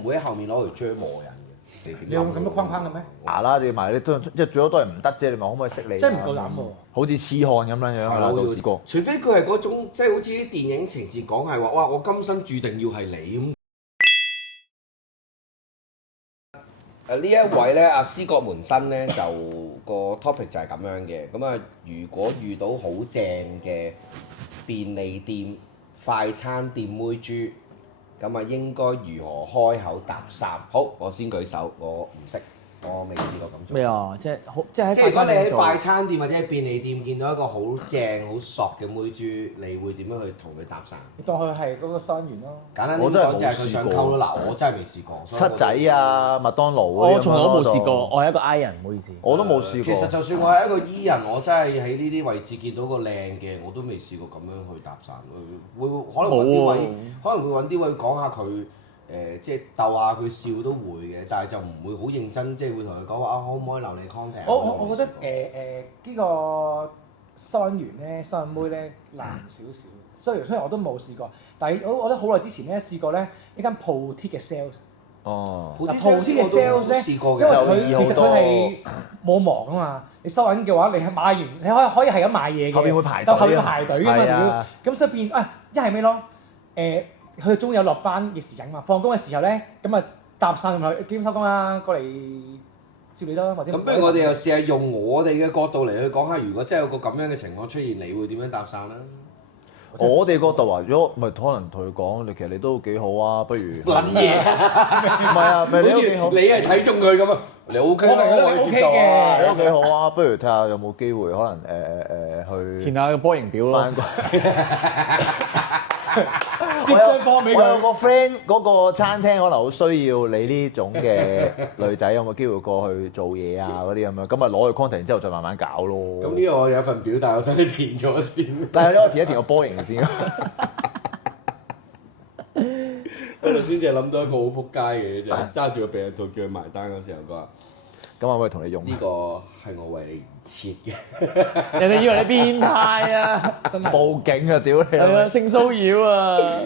唔會喺後面攞嚟追磨人嘅。你有咁嘅框框嘅咩？牙啦，你要埋你都即係最多都係唔得啫，你咪可唔可以識你？真係唔夠膽喎！好似痴漢咁樣樣啦，都試過。除非佢係嗰種即係好似啲電影情節講係話，哇！我今生注定要係你咁。呢一位咧，阿思覺門生咧就個 topic 就係咁樣嘅。咁啊，如果遇到好正嘅便利店、快餐店妹豬，咁啊應該如何開口搭訕？好，我先舉手，我唔識，我未試過咁做。咩啊？即係好，即係喺即係如果你喺做快餐店或者係便利店見到一個好正好索嘅妹豬，你會點樣去同佢搭訕？你當佢係嗰個商員咯。簡單啲我真係冇講就係佢想溝咯。嗱，我真係未試過。所以我七仔啊，麥當勞我從來都冇試過，過，我係一個 I 人，唔好意思。我都冇試過。其實就算我係一個 E 人，我真係喺呢啲位置見到個靚嘅，我都未試過咁樣去搭訕。會可能揾啲位，可能會揾啲位講下佢。即係逗下佢笑都會嘅，但係就唔會好認真，即係會同佢講話啊，可唔可以留你 contact？我覺得呢個商員咧、商妹咧難少少。雖然我都冇試過，但係我覺得好耐之前咧試過咧一間鋪貼嘅 sales。哦。嗱鋪貼嘅 sales 咧，試過因為嘅佢其實佢係冇忙啊嘛。你收銀嘅話，你係買完你可以係咁買嘢嘅，後邊會排隊但後邊排隊㗎嘛，係啊咁所以變一係咩咯？佢終於有落班嘅時間嘛，放工嘅時候咧，咁啊搭訕佢，幾點收工啊？過嚟接你咯，或者咁不如我哋又試下用我哋嘅角度嚟去講下，如果真係有個咁樣嘅情況出現，你會點樣搭訕啦？我哋角度啊，如果咪可能同佢講，其實你都幾好啊，不如撚嘢，唔係啊，咪你都幾好，你係睇中佢咁啊？你 OK 我明可以接受你啊都幾好啊，不如睇下有冇機會可能去填下個波形表咯翻。攝張波俾佢。我有個 friend 嗰個餐廳可能好需要你呢種嘅女仔，有冇機會過去做嘢啊嗰啲咁樣，咁咪攞佢 contact 然之後再慢慢搞咯。咁呢個我有份表，但係我想你填咗先。但係呢，我填一填個波形先。我頭先就諗到一個好撲街嘅，就係揸住個避孕套叫佢埋單嗰時候，佢話咁我可以同你用。呢個係我為你而設嘅。人哋以為你變態啊！真係報警啊！屌你！係啊，性騷擾啊！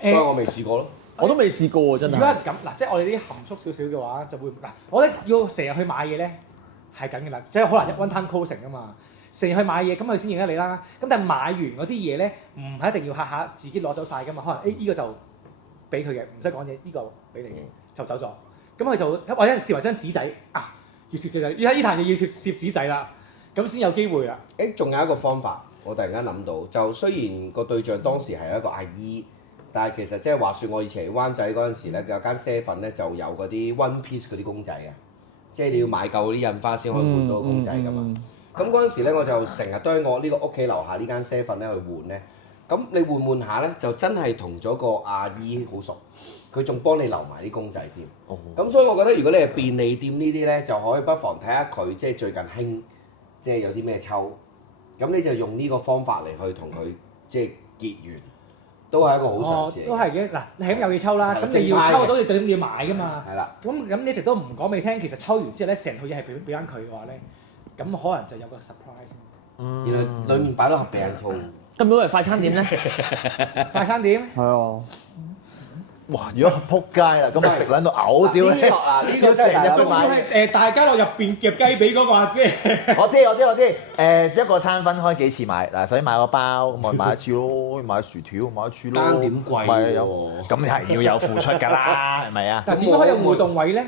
所以我未試過咯。我都未試過喎，真係。如果係咁嗱，即係我哋啲含蓄少少嘅話，就會嗱，我覺得要成日去買嘢咧係緊嘅啦，即係可能one time closing 啊嘛，成日去買嘢咁佢先認得你啦。咁但係買完嗰啲嘢咧，唔係一定要下下自己攞走晒噶嘛，可能呢個就俾佢嘅，唔使講嘢，呢個俾你嘅就走咗。咁佢就或者視為張紙仔啊，要攝紙仔，而家呢壇嘢要攝紙仔啦，咁先有機會啦。仲有一個方法，我突然間諗到，就雖然個對象當時係一個阿姨，但係其實即係話説，我以前喺灣仔嗰陣時咧，有間 7咧就有嗰啲 One Piece 嗰啲公仔嘅，即係你要買夠嗰啲印花先可以換到個公仔噶嘛。咁嗰陣時咧，我就成日都喺我呢個屋企樓下呢間 7咧去換咧。咁你換下咧，就真係同咗個阿姨好熟，佢仲幫你留埋啲公仔添。咁所以我覺得如果你係便利店呢啲咧，就可以不妨睇下佢即係最近興，即係有啲咩抽，咁你就用呢個方法嚟去同佢即係結緣，都係一個好嘗試嚟嘅。都係嘅。嗱，你係咁有嘢抽啦，係咁你要正派嘅抽到你點你要買噶嘛。係啦。咁你一直都唔講俾你聽，其實抽完之後咧，成套嘢係俾翻佢嘅話咧，咁可能就有個 surprise。原來裡面擺咗盒避孕套。咁如果係快餐店咧？快餐店係啊。哇！如果撲街啦，咁啊食撚到嘔屌你！呢個真係大仲要係大家樂入邊夾雞髀嗰個阿姐。我知。一個餐分開幾次買嗱，首先買個包，咁咪買一次咯，買薯條買一次咯。單點貴喎。咁係要有付出㗎啦，係咪啊？但點解可以有互動位咧？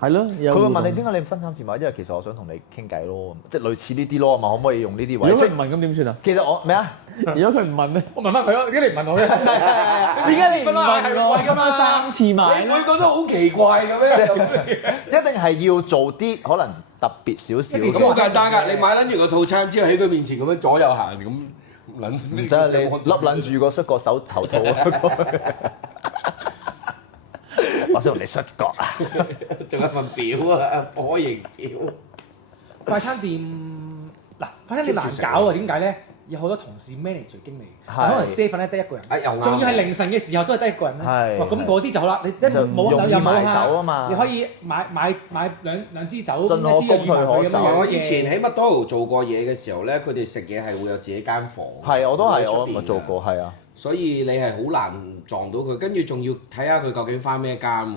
係咯。佢會問你點解你分三次買，因為其實我想同你傾偈咯，即係類似呢啲咯，問可唔可以用呢啲位？如果佢唔問咁點算啊？其實我咩啊？如果佢唔問咧？我問翻佢咯，點解你唔問我嘅？點解你唔問我？係咁啊3次買你會覺得好奇怪嘅咩？一定係要做啲可能特別少少。咁好簡單㗎，你買撚完個套餐之後喺佢面前咁樣左右行咁撚，唔使你笠撚住個摔角手頭套我想同你摔角啊！仲有份表啊，波形表。快餐店嗱，快餐店難搞啊！點解咧？有好多同事 manager 經理，可能 7咧得一個人，又啱。仲要係凌晨嘅時候都係得一個人咧。係哇！咁嗰啲就好啦，你一冇容易又冇埋手啊嘛你可以買兩支酒，進可一支就攻退可守我以前喺麥當勞做過嘢嘅時候咧，佢哋食嘢係會有自己間房。係，我都係，我咪咪做過，係啊。所以你係好難撞到佢，跟住仲要睇下佢究竟翻咩間喎。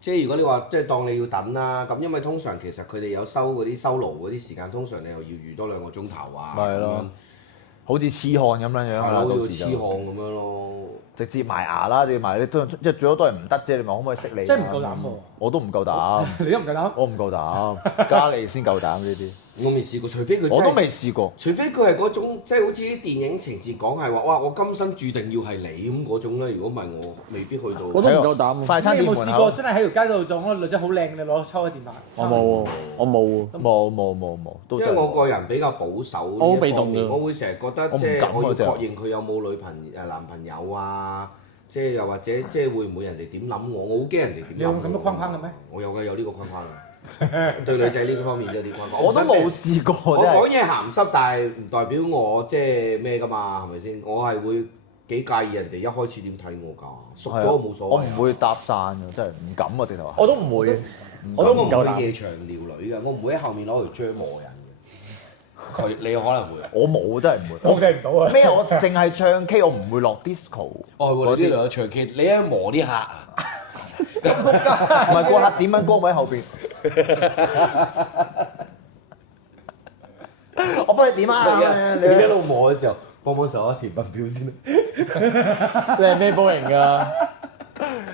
即係如果你話即係當你要等啦，咁因為通常其實佢哋有收嗰啲收爐嗰啲時間，通常你又要預多2個鐘頭啊。係咯咁樣好似痴漢咁樣樣係啦，咯，好似到時就痴漢咁樣咯。直接埋牙啦，你埋你都即係最多都係唔得啫。你話可唔可以識你？真係唔夠膽喎！我都唔夠膽，你都唔夠膽？我唔夠膽，加你先夠膽呢啲。我未試過，除非佢真係我都未試過。除非佢係嗰種即係好似啲電影情節講係話，哇！我今生注定要係你咁嗰種咧。如果唔係，我未必去到。我都唔夠膽。快餐你有店門口冇試過真係喺條街度撞嗰個女仔好靚，你攞抽開電話？我冇喎，我冇喎。冇，都因為我個人比較保守呢我好一方面，被動㗎我會成日覺得我唔即係敢啊真係我要確認佢有冇男朋友啊，即係又或者即係會唔會人哋點諗我？我好驚人哋點諗我。你有咁嘅框框嘅咩？我有㗎，有呢個框框㗎。對女仔呢方面都有啲框框。我都冇試過。真係我講嘢鹹濕，但係唔代表我即係咩㗎嘛？係咪先？我係會幾介意人哋一開始點睇我㗎。熟咗我冇所謂。我唔會搭訕㗎，真係唔敢啊！直頭係。我都唔會，我都唔夠膽會夜場撩女㗎，我唔會喺後面攞嚟追磨人嘅。佢你可能會。我冇，真係唔會。控制唔到啊！咩？我淨係唱 K，我唔會落 disco。哦，喎！你呢度有唱 K，你喺磨啲客啊？唔係個客點樣歌位後邊？我幫你點啊！你一路磨嘅時候，幫手啊，填份表先。你係咩波型㗎？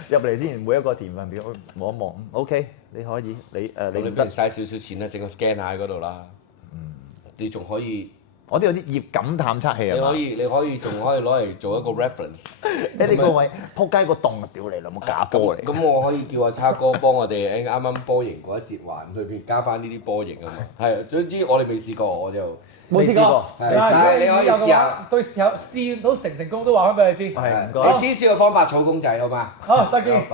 入嚟之前每一個填份表望一望，OK，你可以，你你不如嘥少少錢啦，整個 scan 喺嗰度啦。你仲可以，我都有啲業感探測器你啊嘛可。以仲可以攞嚟做一個 reference。呢個位撲街個洞啊！屌你老母假波嚟。咁我可以叫阿叉哥幫我哋啱啱波形嗰一節環裏邊加翻呢啲波形啊嘛。係，總之我哋未試過，我就冇試過。係你可以試下。對試到成功都話翻俾你知。係唔該。你先試個方法儲公仔好嘛？好，再見。拜拜。